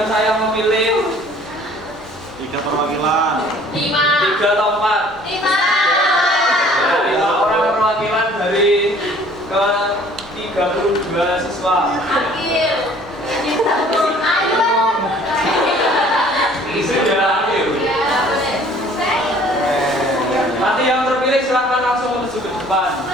Izinkan saya memilih 3 perwakilan. 3 atau 4. 5 orang perwakilan dari ke 32 siswa. Nanti yang terpilih silahkan langsung menuju ke depan.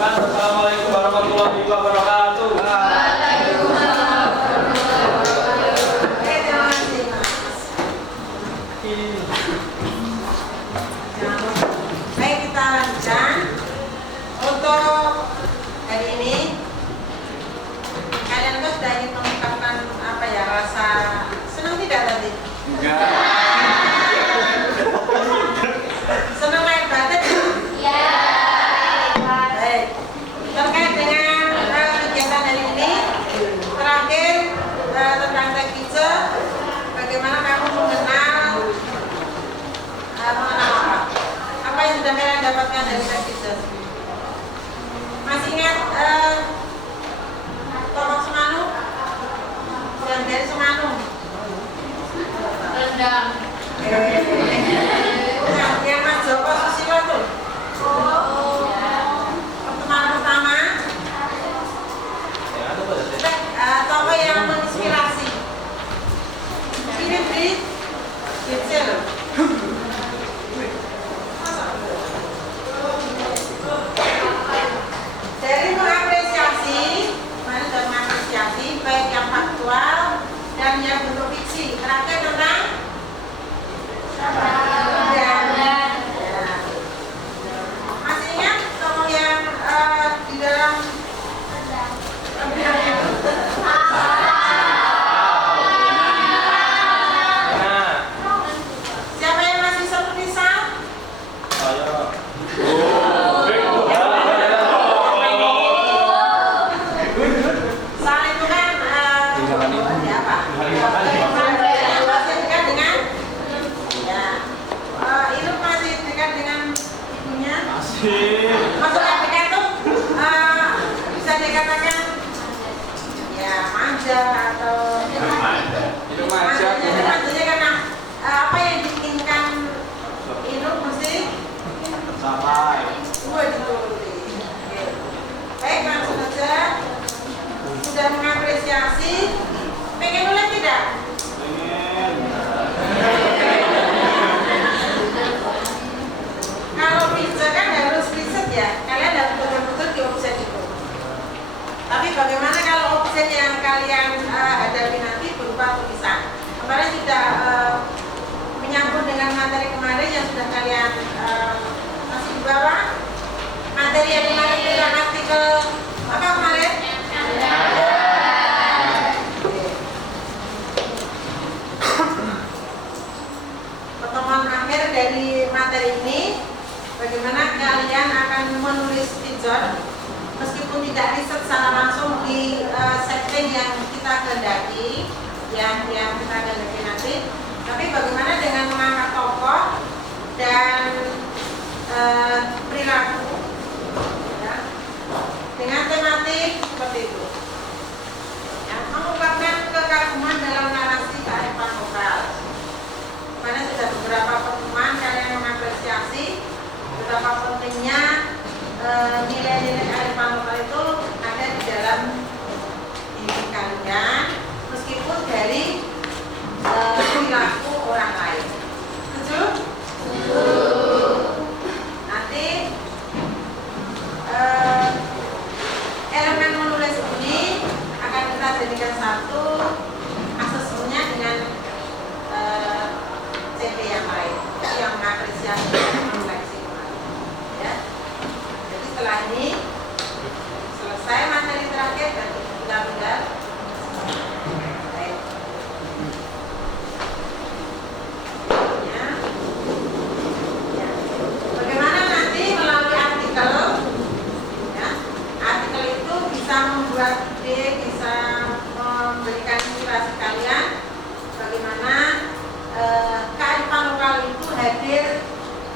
Assalamualaikum warahmatullahi wabarakatuh. Baik, kita lanjutkan. Untuk hari ini kalian tuh sudah ingin mengungkapkan apa ya, rasa senang tidak tadi? Enggak. Senang main batik? Iya. Baik. Terkait dengan kegiatan hari ini, terakhir tentang teknise, bagaimana kamu mengenal apa yang sudah kalian dapatkan dari teknise? Masih ingat Tolong Semanu? Dan dari Semanu? Rendang. Yang Mas Joko Susilo tuh? Pertemuan pertama tokoh yang menginspirasi. Kirim di Getsel. Dari mengapresiasi, mana sudah mengapresiasi baik yang faktual dan yang bentuk fiksi. Terakhir tentang masih ingat tokoh yang di dalam siapa yang masih satu misal? Sal itu kan apa? Masih dekat dengan ya. Itu masih dekat dengan ibunya. Maksudnya dekat tuh bisa dikatakan ya manja atau Itu manja. manjanya karena apa yang diinginkan itu mesti Sampai. Baik, langsung saja. Sudah mengapresiasi. Pengen nulis tidak? Pengen. Kalau bisa kan harus riset ya. Kalian harus betul-betul di offset itu. Tapi bagaimana kalau offset yang kalian hadapi nanti berupa tulisan? Kemarin sudah menyambung dengan materi kemarin yang sudah kalian masih di bawah. Materi yang kemarin tentang artikel apa kemarin? Pertemuan akhir dari materi ini, bagaimana kalian akan menulis feature meskipun tidak riset secara langsung di setting yang kita kehendaki, yang kita kehendaki nanti, tapi bagaimana dengan mengangkat tokoh dan perilaku ya, dengan tematik seperti itu. Ya, mengungkapkan kekaguman dalam narasi kearifan lokal. Mana sudah beberapa pertemuan kalian mengapresiasi betapa pentingnya nilai-nilai kearifan lokal itu ada di dalam diri kalian meskipun dari perilaku orang lain. Setuju?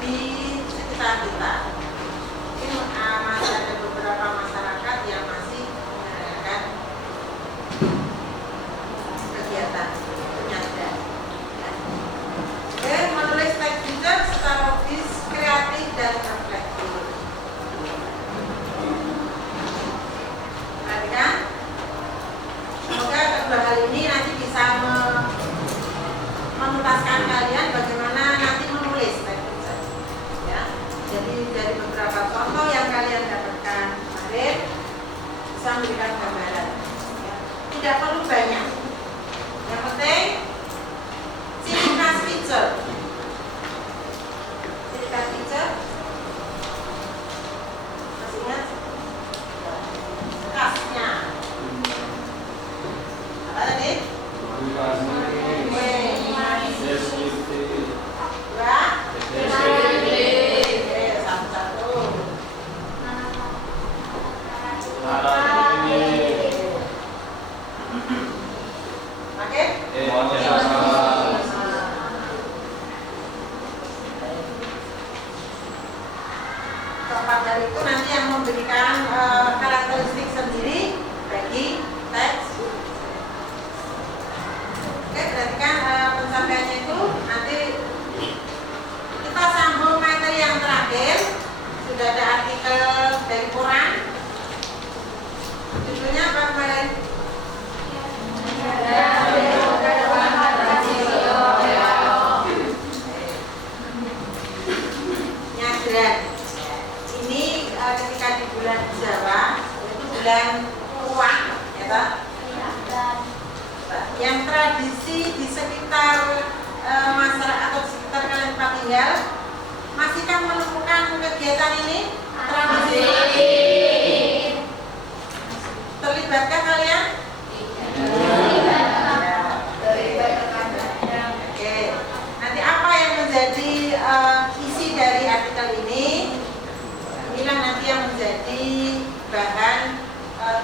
di sekitar kita. Mungkin masih ada beberapa masyarakat yang masih mengadakan kegiatan penyandang. Ya. Oke, menulis teks Twitter secara logis, kreatif dan reflektif. Perhatikan. Semoga kedua hal ini nanti bisa menuntaskan kalian bagaimana nanti menulis teks Twitter. Ya. Jadi dari beberapa contoh yang kalian dapatkan kemarin bisa memberikan gambaran. Ya. Tidak perlu banyak. Yang penting ciri khas Twitter. Ciri khas Twitter. Masih ingat? Khasnya. Apa tadi? Dua. Oke, satu-satu. Oke? Keempat hal itu nanti yang memberikan karakteristik sendiri bagi teks. Oke, berarti kan pencapaiannya itu nanti kita sambung materi yang terakhir. Sudah ada artikel dari koran. Judulnya apa kemarin? Nyadran. Ini ketika di bulan Jawa, itu bulan uang, ya tak? Yang tradisi di sekitar masyarakat atau di sekitar kalian tempat tinggal, masih kan menemukan kegiatan ini? Tradisi. Terlibatkah kalian? Oke. Nanti apa yang menjadi isi dari artikel ini? Inilah nanti yang menjadi bahan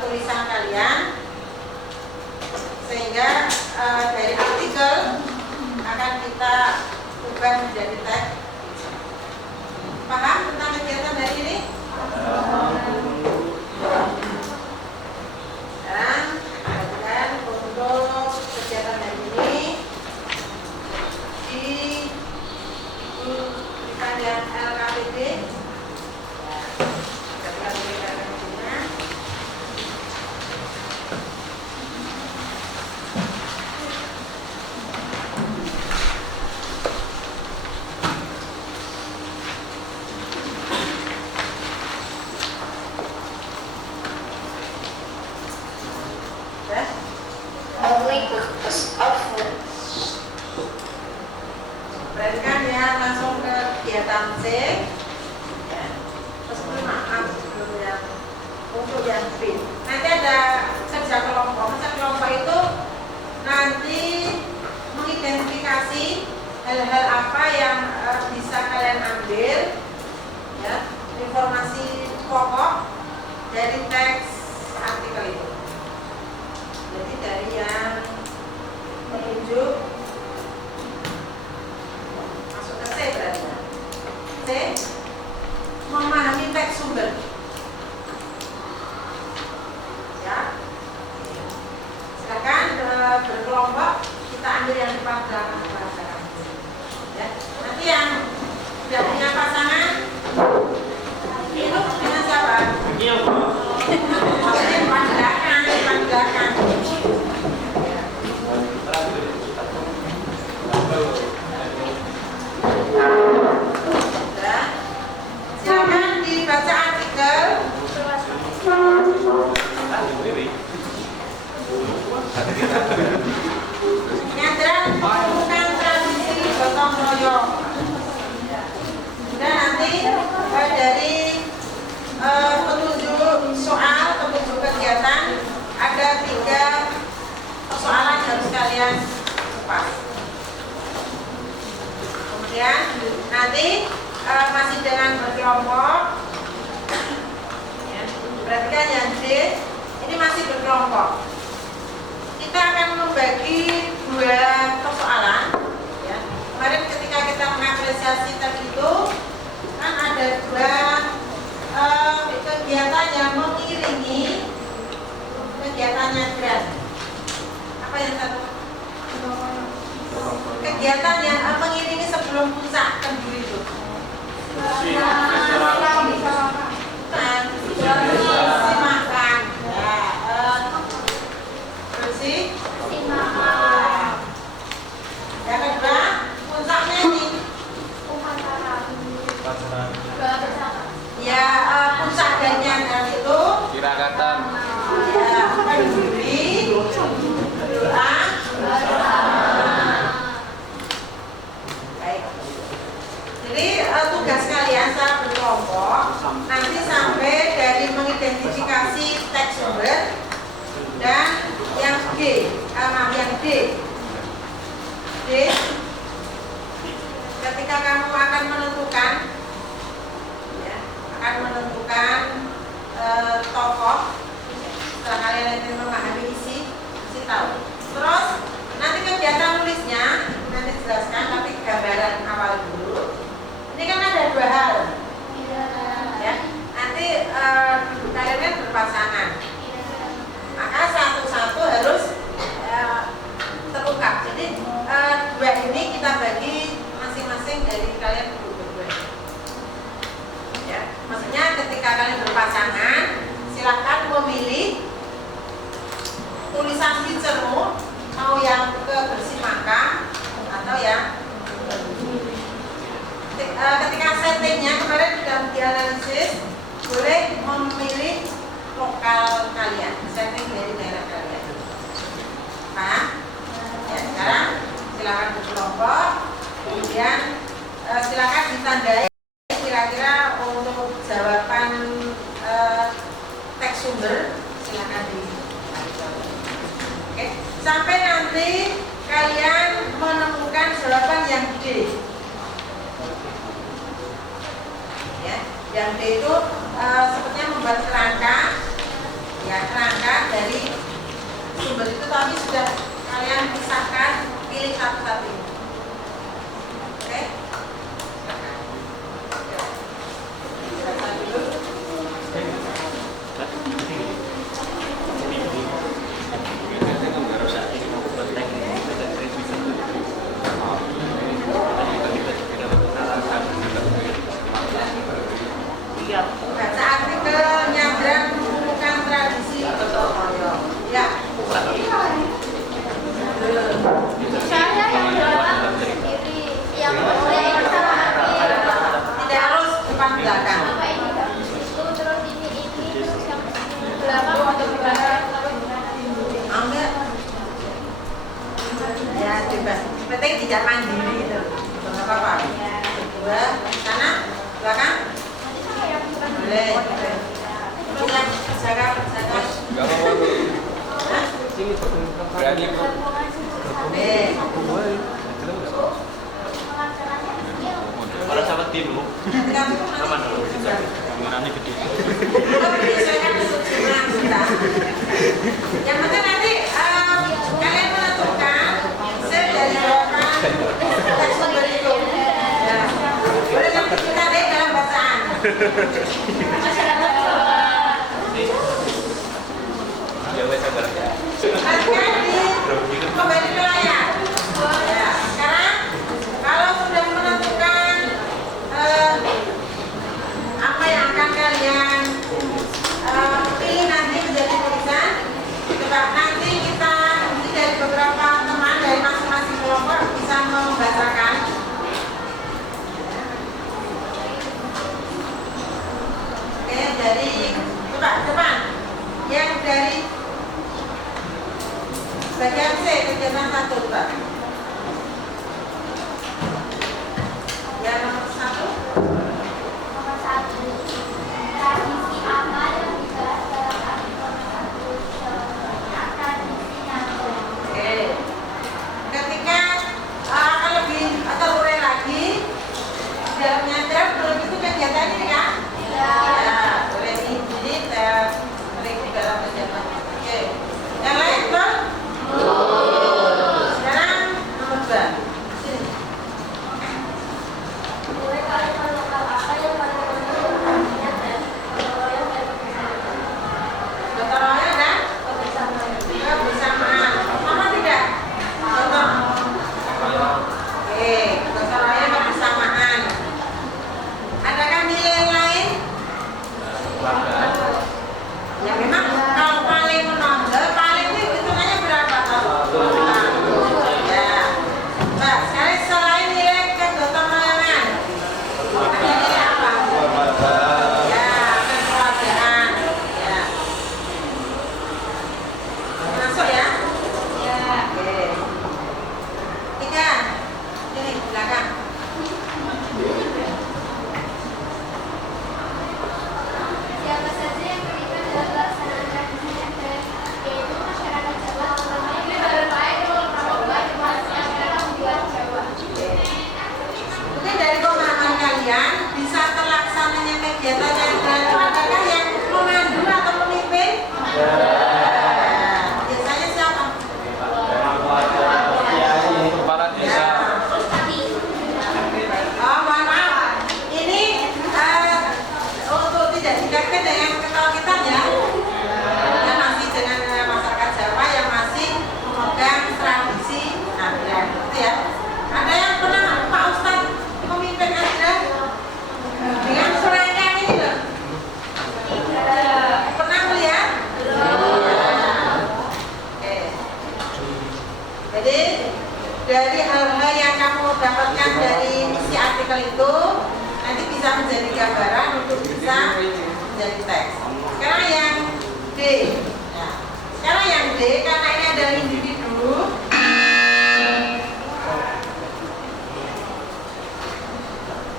tulisan kalian, sehingga dari artikel akan kita ubah menjadi teks. Paham tentang kegiatan hari ini? Sekarang perhatikan untuk kegiatan hari ini di Panjang LKPD. Perhatikan ya, langsung ke kegiatan C. Ya. Terus maaf sebelum yang untuk yang B. Nanti ada kerja kelompok. Kerja kelompok itu nanti mengidentifikasi hal-hal apa yang bisa kalian ambil, ya, informasi pokok dari teks artikel itu. Jadi dari yang menunjuk masuk ke C berarti. C, memahami teks sumber. Ya. Silakan berkelompok, kita ambil yang depan belakang pasangan. Ya. Nanti yang tidak punya pasangan itu dengan siapa? Iya, Maksudnya depan belakang, depan belakang. Silakan dibaca artikel. Nyadran bukan tradisi gotong royong. Dan nanti dari petunjuk soal, petunjuk kegiatan ada 3 persoalan yang harus kalian kupas. Kemudian nanti masih dengan berkelompok. Ya, perhatikan yang D, ini masih berkelompok. Kita akan membagi 2 persoalan. Ya. Kemarin ketika kita mengapresiasi teks itu, kegiatannya Gran? Apa yang satu? Kegiatan yang mengiringi sebelum puncak kenduri itu. Bersih makan. Ya, bersih. Yang kedua, puncaknya ini. Ya, puncak ganyan itu. Tirakatan. Ya, kenduri. Doa. Baik. Jadi tugas kalian secara berkelompok nanti sampai dari mengidentifikasi teks sumber dan yang yang D. Ketika kamu akan menentukan, ya, tokoh, setelah kalian nanti memahami isi tahu. Terus nanti kegiatan nulisnya nanti jelaskan, tapi gambaran awal dulu. Ini kan ada dua hal, ya. Nanti kalian kan berpasangan, maka satu-satu harus terungkap. Jadi dua ini kita bagi masing-masing dari kalian berdua. Ya, maksudnya ketika kalian berpasangan, silakan memilih tulisan feature-mu, mau yang ke bersih maka atau yang ketika settingnya kemarin sudah dianalisis, boleh memilih lokal kalian, setting dari daerah kalian. Paham? Ya, sekarang silakan berkelompok, kemudian silakan ditandai kira-kira untuk jawaban teks sumber, silakan di. Oke, sampai nanti kalian menemukan jawaban yang D. Ya, yang D itu sepertinya membuat kerangka, ya, kerangka dari sumber itu, tapi sudah kalian pisahkan, pilih satu-satu. Oke, silakan dulu. Baca artikel Nyabrang bukan tradisi Totomoyo. Ya. Saya yang jualan sendiri, yang boleh Tidak harus depan belakang. apa ini itu terus ini terus yang belakang atau belakang Ambil. Ya, bebas. Penting tidak mandiri itu. Enggak apa-apa. Kedua, sana, belakang. Boleh. Pulang, jaga. Hah? Berani. Boleh. Para sahabat tim lu. Nanti kamu Aman nanti dulu. Kameranya gede. kita menyesuaikan untuk jumlah kita. Yang penting nanti kalian menentukan set dari jawaban teks sumber itu. Ya. Boleh nanti kita deh dalam bacaan. Ya wes sabar ya. Perhatikan di kembali ke layar. Ya. Sekarang kalau sudah menentukan apa yang akan kalian pilih nanti menjadi tulisan, coba nanti kita dari beberapa teman dari masing-masing kelompok bisa membacakan. Oke, dari coba depan yang dari bagian C, kegiatan 1, coba. Yang nomor 1. nomor 1 tradisi apa yang dibahas dalam artikel 1 tradisi Nyabrang. Oke. Ketika akan lebih atau urai lagi di dalam Nyabrang, belum itu kegiatan ini kan? Ya, boleh ini. Jadi sering di dalam kegiatan. Oke. Yang lain, Bang? Sekarang nomor 2. Sini. Boleh kalimat lokal apa yang paling berminat dan yang Gotong royong dan kebersamaan kegiatannya itu adakah yang memandu atau memimpin? Biasanya siapa? Kepala desa. Oh, mohon maaf. Ini untuk tidak dikaitkan dengan kekaulitan ya. Kita masih dengan masyarakat Jawa yang masih memegang tradisi adat, gitu ya. Ada yang pernah Pak Ustadz memimpin adat dengan selengkang ini loh? Pernah melihat? Oke. Jadi dari hal-hal yang kamu dapatkan dari isi artikel itu nanti bisa menjadi gambaran untuk bisa menjadi teks. Sekarang yang D. Ya. Sekarang yang D karena ini adalah individu.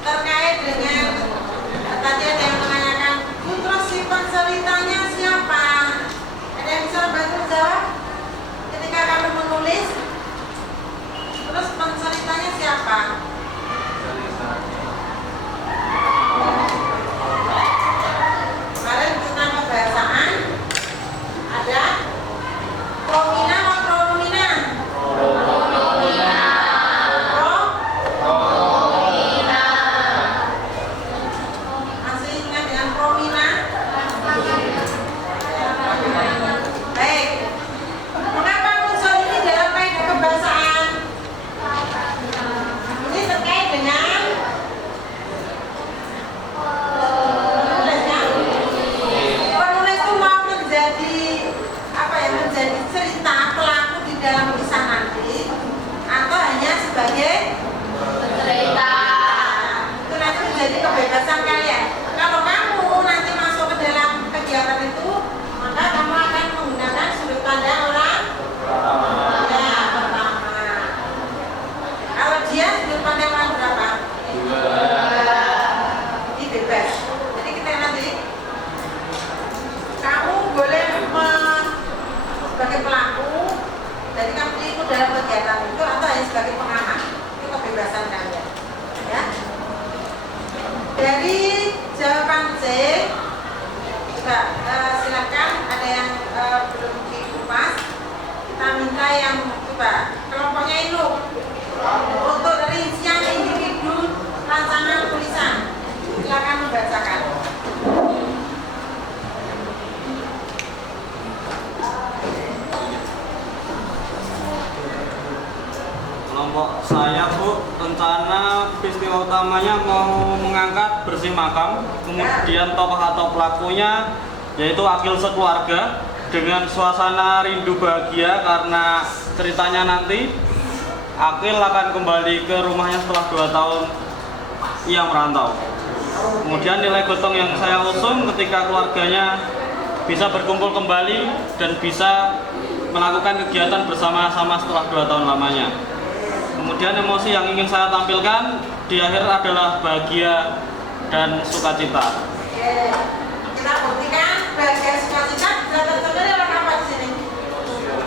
Terkait dengan tadi ada yang menanyakan, terus si penceritanya siapa? Ada yang bisa bantu jawab? Ketika kamu menulis, terus penceritanya siapa? Kemarin tentang kebahasaan ada promina atau promina? Masih ingat dengan promina? Baik. Mengapa muncul ini dalam kaidah kebahasaan? Ini terkait dengan penulis itu mau menjadi apa ya, menjadi cerita pelaku di dalam kisah nanti atau hanya sebagai cerita. Itu nanti menjadi kebebasan kalian. Kalau kamu nanti masuk ke dalam kegiatan itu, maka kamu akan menggunakan sudut pandang orang ya pertama. Kalau dia sudut pandang orang berapa? Ini bebas. Jadi kita nanti kamu boleh sebagai pelaku, jadi kamu ikut dalam kegiatan itu atau hanya sebagai pengamat. Itu kebebasan kalian. Ya. Dari jawaban C, coba silakan ada yang belum dikupas. Kita minta yang coba kelompoknya itu untuk rincian individu rancangan tulisan. Silakan membacakan. Kelompok saya Bu, rencana peristiwa utamanya mau mengangkat bersih makam, kemudian tokoh atau pelakunya yaitu akil sekeluarga dengan suasana rindu bahagia karena ceritanya nanti Akil akan kembali ke rumahnya setelah 2 tahun ia merantau. Kemudian nilai gotong yang saya usung ketika keluarganya bisa berkumpul kembali dan bisa melakukan kegiatan bersama-sama setelah 2 tahun lamanya. Kemudian emosi yang ingin saya tampilkan di akhir adalah bahagia dan sukacita. Oke, kita buktikan bahagia sukacita bisa tercermin dalam apa di sini?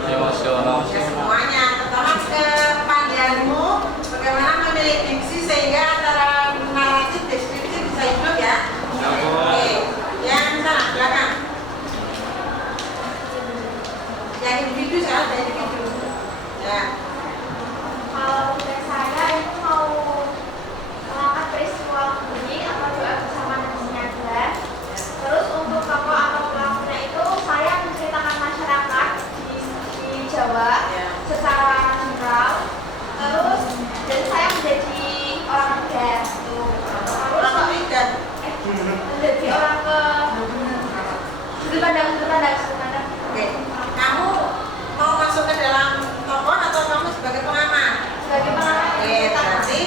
Emosional. Ya, semuanya. Pertama kepandaianmu bagaimana memilih diksi sehingga antara naratif deskripsi bisa hidup ya. Oke, yang sana belakang. Yang individu soal dari individu. Ya. Kalau tugas saya itu mau mengangkat peristiwa ini atau doa bersama nasinya adalah. Terus untuk tokoh atau pelakunya itu saya menceritakan masyarakat di Jawa secara general. Terus dan saya menjadi orang muda. Terus menjadi orang ke sudut pandang. Oke, kamu mau masuk ke dalam tokoh atau kamu sebagai pengamat? Sebagai pengamat. Oke, berarti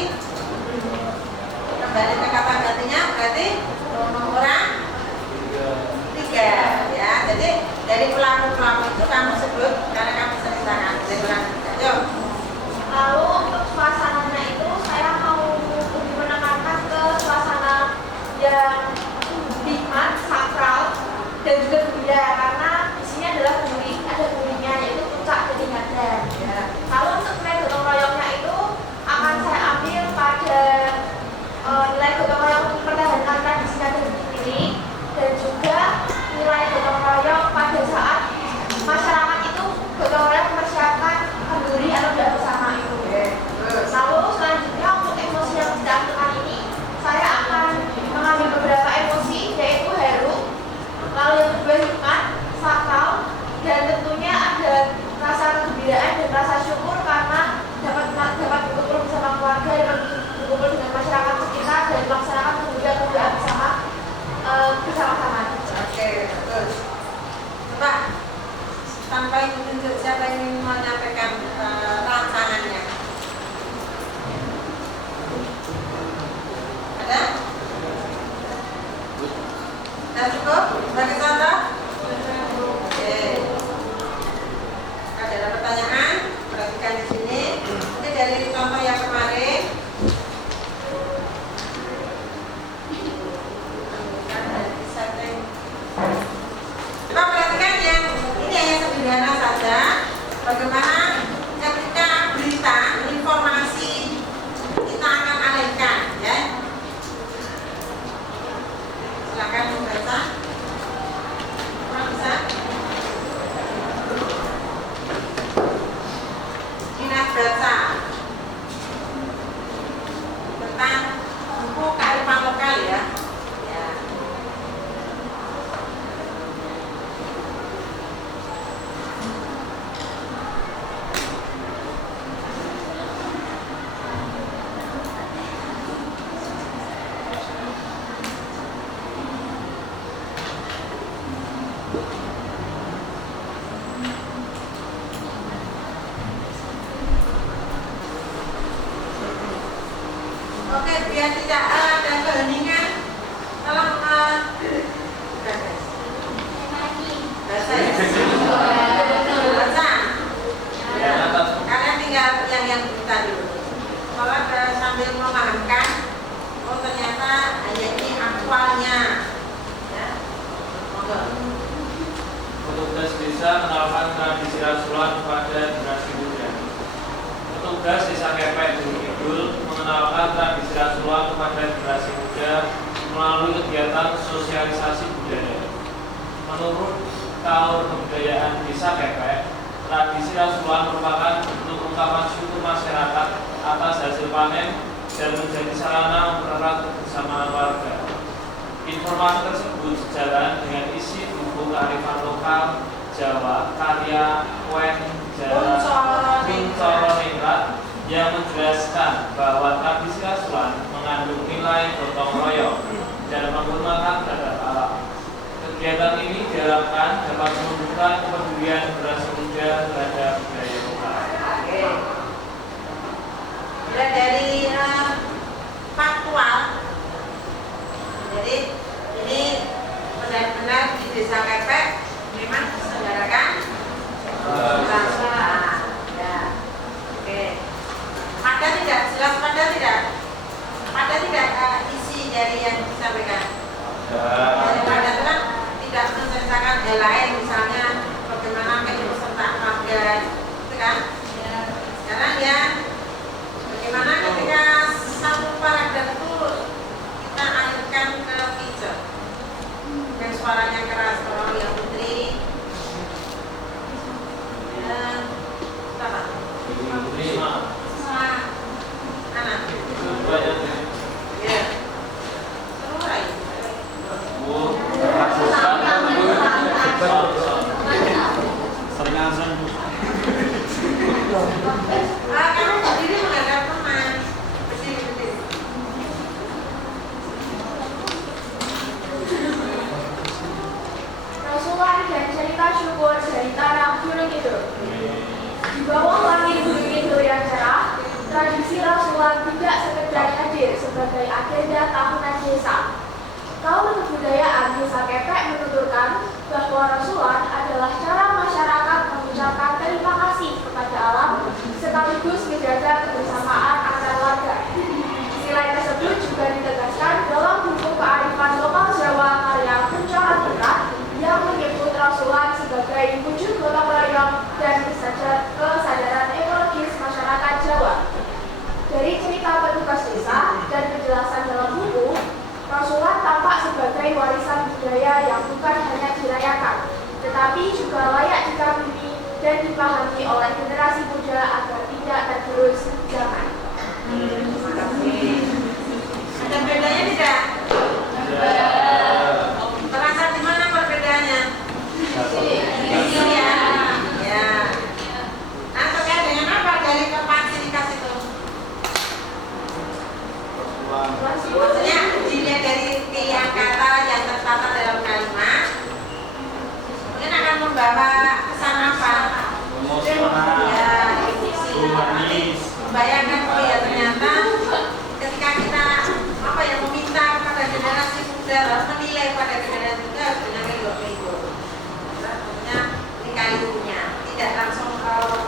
kembali ke kata gantinya berarti orang 3 ya. Jadi dari pelaku-pelaku itu kamu sebut karena kamu ceritakan dari orang 3. Yuk. Lalu untuk suasananya itu saya mau lebih menekankan ke suasana yang hikmat, sakral dan juga gembira karena di sini adalah gurih, ada gurihnya yaitu puncak dari ngadan. Ya. Lalu untuk nilai gotong royongnya itu akan saya ambil pada nilai gotong royong untuk mempertahankan tradisi ngadan ini. melalui kegiatan sosialisasi budaya. Menurut Kaur Kebudayaan Desa Kepek, tradisi rasulan merupakan bentuk ungkapan syukur masyarakat atas hasil panen dan menjadi sarana mempererat kebersamaan warga. Informasi tersebut sejalan dengan isi buku kearifan lokal Jawa karya Wen Kuncoroningrat yang menjelaskan bahwa tradisi rasulan mengandung nilai gotong royong dan menghormatan terhadap alam. Kegiatan ini diharapkan dapat menumbuhkan kepedulian generasi muda terhadap budaya lokal. Oke. Dari faktual, jadi ini benar-benar di Desa Kepek memang diselenggarakan rasulan. Ya. Oke. Ada tidak? Jelas pada tidak? Ada tidak isi dari yang disampaikan? Daripada itu kan tidak menceritakan hal lain, misalnya bagaimana keikutsertaan warga, itu kan? Sekarang ya, bagaimana ketika satu paragraf itu kita alihkan ke feature yang suaranya keras, kalau yang putri, apa? Anak. Ya. Seluruh lain. Kamu berdiri menghadap teman. Berdiri. Rasulan dan cerita syukur dari tanah Gunung Kidul. Di bawah langit Gunung Kidul yang cerah, tradisi rasulan tidak sekedar hadir sebagai agenda tahunan desa. Kaum Kebudayaan Desa Kepek menuturkan bahwa rasulan adalah cara masyarakat mengucapkan terima kasih kepada alam sekaligus menjaga kebersamaan antar warga. Nilai tersebut juga ditegaskan dalam buku kearifan lokal Jawa karya Kuncoroningrat yang menyebut rasulan sebagai wujud gotong royong dan kesadaran ekologis masyarakat Jawa. Dari cerita petugas desa dan penjelasan dalam buku, rasulan tampak sebagai warisan budaya yang bukan hanya dirayakan, tetapi juga layak dikagumi dan dipahami oleh generasi muda agar tidak tergerus zaman. Terima kasih. Ada bedanya tidak? Terasa di mana perbedaannya? Di sini ya. Ya. Nah, terkait dengan apa dari kepansilitas itu? Maksudnya dilihat dari pilihan kata yang tertata dalam kalimat, mungkin akan membawa kesan apa? Ya, emosi. Membayangkan oh ya ternyata ketika kita meminta kepada generasi muda, harus menilai pada generasi muda harus dengan mego. Maksudnya ini kalimatnya tidak langsung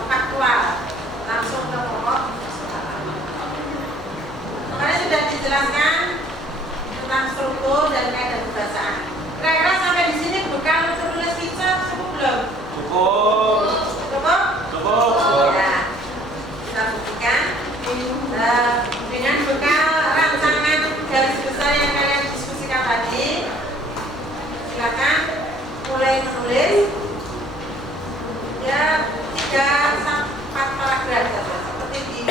faktual, langsung ke pokok. Kemarin sudah dijelaskan tentang struktur dan kaidah bahasaan. Kira-kira sampai di sini bekal untuk menulis feature cukup belum? Cukup? Ya. Kita buktikan dengan bekal rancangan garis besar yang kalian diskusikan tadi. Silakan mulai menulis. Ya, 3-4 paragraf seperti di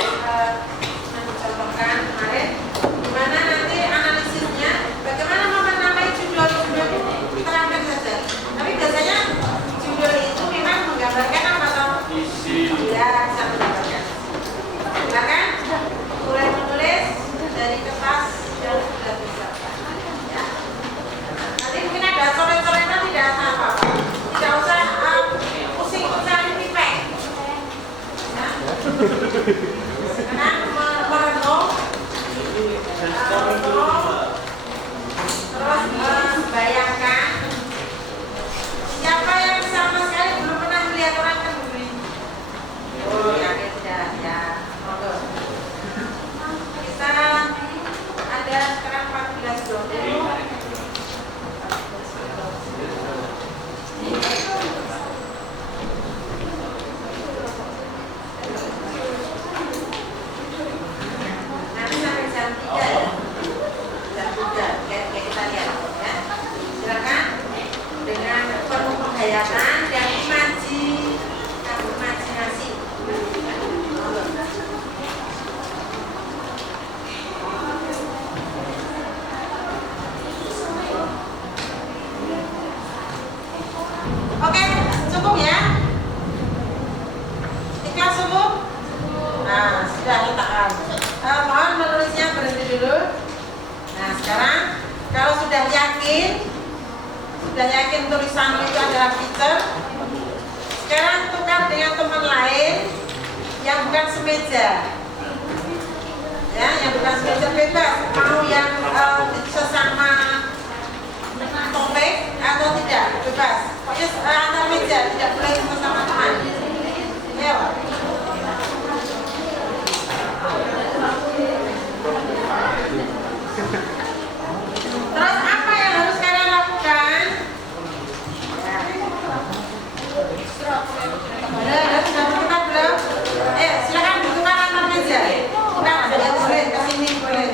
contohkan kemarin, dimana nanti analisisnya bagaimana menamai judul-judul ini terangkan saja. Tapi biasanya judul itu memang menggambarkan apa toh? Isi. Ya, bisa menggambarkan. Silakan mulai menulis dari kertas yang sudah disiapkan. Ya. Nanti mungkin ada coret-coretan tidak apa-apa. Tidak usah pusing mencari pipet. Ya. Karena merenung, terus bayangkan siapa yang sama sekali belum pernah melihat orang kenduri. Oh ya sudah ya, monggo. Kita ada sekarang 14:20. penglihatan dan imajinasi. Oke, cukup ya? Ikhlas cukup? Nah, sudah letakkan. Mohon menulisnya berhenti dulu. Nah, sekarang kalau sudah yakin tulisan itu adalah feature, sekarang tukar dengan teman lain yang bukan semeja. Ya, yang bukan semeja bebas. Mau yang sesama topik atau tidak, bebas. Pokoknya antar meja, tidak boleh bersama teman. Ya, Pak. Terus apa yang harus kalian lakukan? Sudah belum? Silakan ditukar antar meja. Bukan, ya boleh, kesini boleh.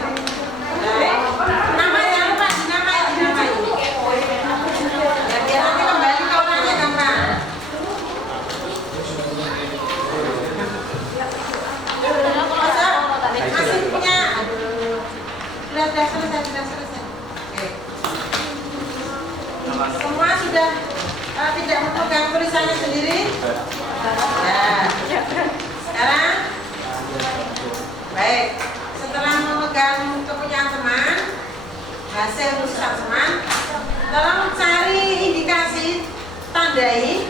Nama jangan lupa dinamai. Ya biar nanti kembali ke orangnya gampang. Masih punya. Sudah selesai. Oke. Semua sudah tidak memegang tulisannya sendiri. Ya. Sekarang baik. Setelah memegang kepunyaan teman, hasil tulisan teman, tolong cari indikasi, tandai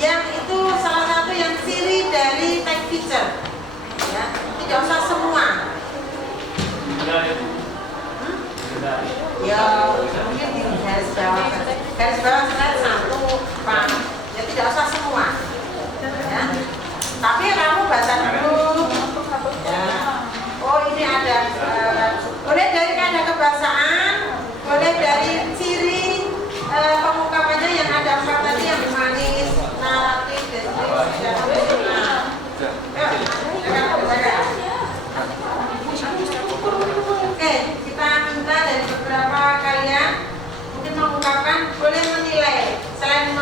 yang itu salah satu yang ciri dari tag feature. Ya, tidak usah semua. Ya, mungkin di garis bawah satu, Pak. Ya tidak usah semua. Ya. Tapi kamu baca dulu. Ya. Oh ini ada, boleh dari kanda kebahasaan, boleh dari ciri pengungkapannya yang ada 4 tadi yang manis, naratif, deskripsi, dan emosional. Oke, kita minta dari beberapa kalian mungkin mengungkapkan, boleh menilai selain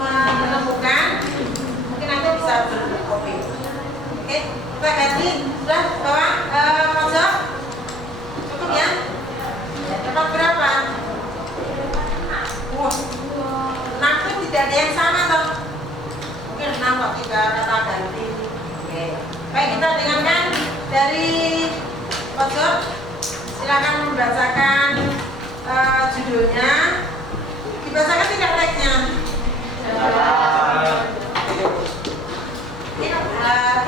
menemukan, mungkin nanti bisa berkopi. Oke, kita ganti. Sudah bawa pojok? Cukup ya? Dapat berapa? Wah, 6 itu tidak ada yang sama toh. Mungkin 6 kok, 3 kata ganti. Oke, baik, kita dengarkan dari pojok. Silakan membacakan judulnya. Dibacakan tidak teksnya.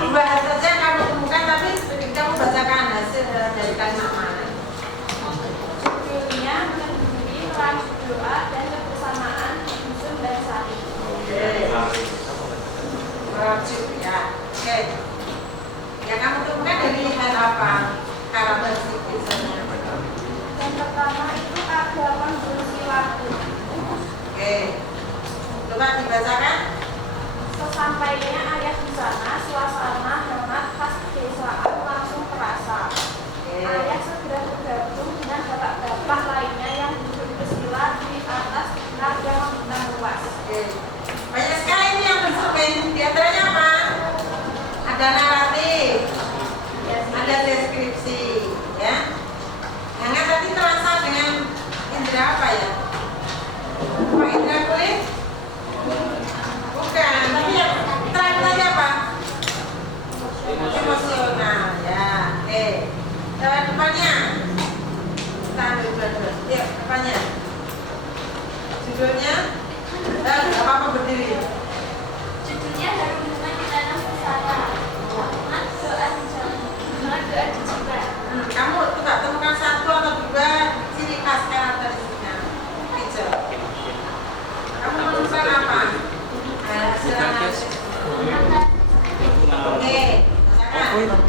Bahas saja kamu temukan, tapi kamu bacakan hasil dari kalimat mana. Judulnya menghubungi melalui doa dan kebersamaan dusun dan sari. Ya, oke. Yang kamu temukan dari hal apa? Karakteristik biasanya. Yang pertama itu ada kondisi waktu. Oke. Coba dibacakan. Sesampainya ayah di sana, suasana hangat khas pedesaan langsung terasa. Ayah segera bergabung dengan bapak-bapak lainnya yang duduk bersila di atas pilar yang membentang luas. Banyak sekali ini yang tercermin. Di antaranya apa? Ada naratif, ada deskripsi, ya. Hangat tadi terasa dengan indera apa ya? Pak indera kulit? Bukan, tapi yang terakhir tadi apa? Emosional, ya. Oke. Lewat depannya. Kita ambil dua-dua. Yuk, depannya. Judulnya? Gak apa-apa berdiri. Judulnya Harum Bunga di Tanah Pusara. Mat doa dicinta. Kamu coba temukan 1 atau 2 ciri khas karakteristiknya. Feature. Kamu menemukan apa? Silakan. Oke. Silakan.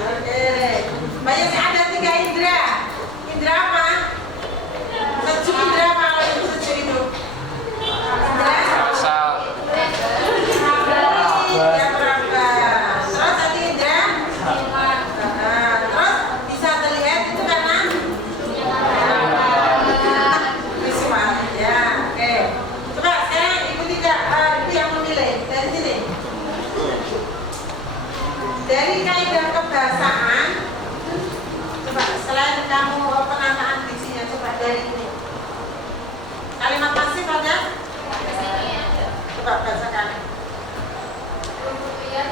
Oke. Banyak ada 3 indera. Indera apa? 7 indera apa? Dari kaidah kebahasaan, coba selain kamu penataan diksinya, coba dari ini. Kalimat pasif ada? Coba bahasakan. Kemudian